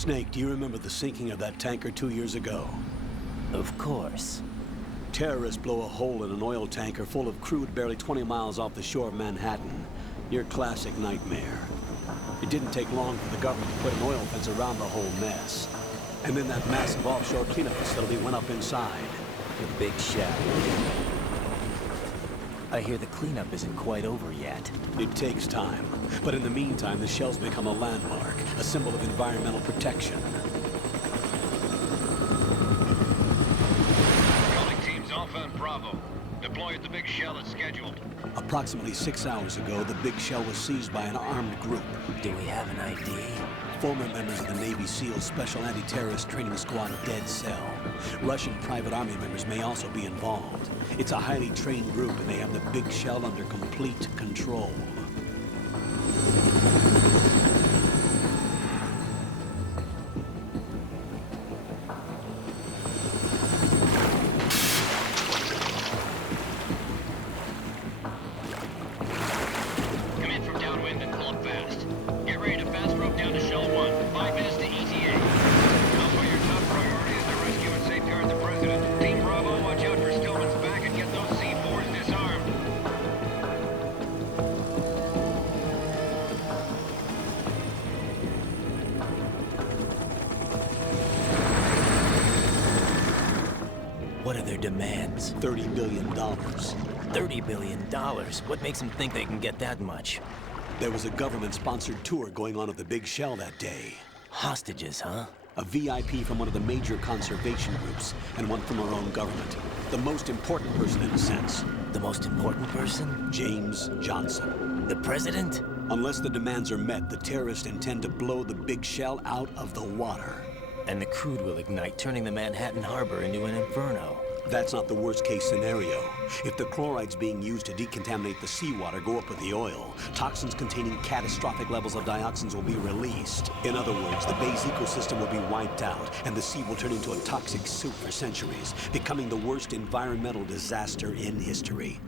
Snake, do you remember the sinking of that tanker 2 years ago? Of course. Terrorists blow a hole in an oil tanker full of crude barely 20 miles off the shore of Manhattan. Your classic nightmare. It didn't take long for the government to put an oil fence around the whole mess. And then that massive offshore cleanup facility went up inside. The big shell. I hear the cleanup isn't quite over yet. It takes time. But in the meantime, the shell's become a landmark, a symbol of environmental protection. Calling teams Alpha and Bravo. Deploy at the big shell as scheduled. Approximately 6 hours ago, the big shell was seized by an armed group. Do we have an ID? Former members of the Navy SEAL Special Anti-Terrorist Training Squad Dead Cell. Russian private army members may also be involved. It's a highly trained group, and they have the big shell under complete control. Come in from downwind and pull up fast. Get ready to fast rope down to Shell 1. 5 minutes to ETA. Alpha, your top priority is to rescue and safeguard the President. Team Bravo, watch out for Stillman's back and get those C4s disarmed. What are their demands? $30 billion. $30 billion? What makes them think they can get that much? There was a government-sponsored tour going on at the big shell that day. Hostages, huh? A VIP from one of the major conservation groups, and one from our own government. The most important person in a sense. The most important person? James Johnson. The president? Unless the demands are met, the terrorists intend to blow the big shell out of the water. And the crude will ignite, turning the Manhattan harbor into an inferno. That's not the worst-case scenario. If the chlorides being used to decontaminate the seawater go up with the oil, toxins containing catastrophic levels of dioxins will be released. In other words, the bay's ecosystem will be wiped out, and the sea will turn into a toxic soup for centuries, becoming the worst environmental disaster in history.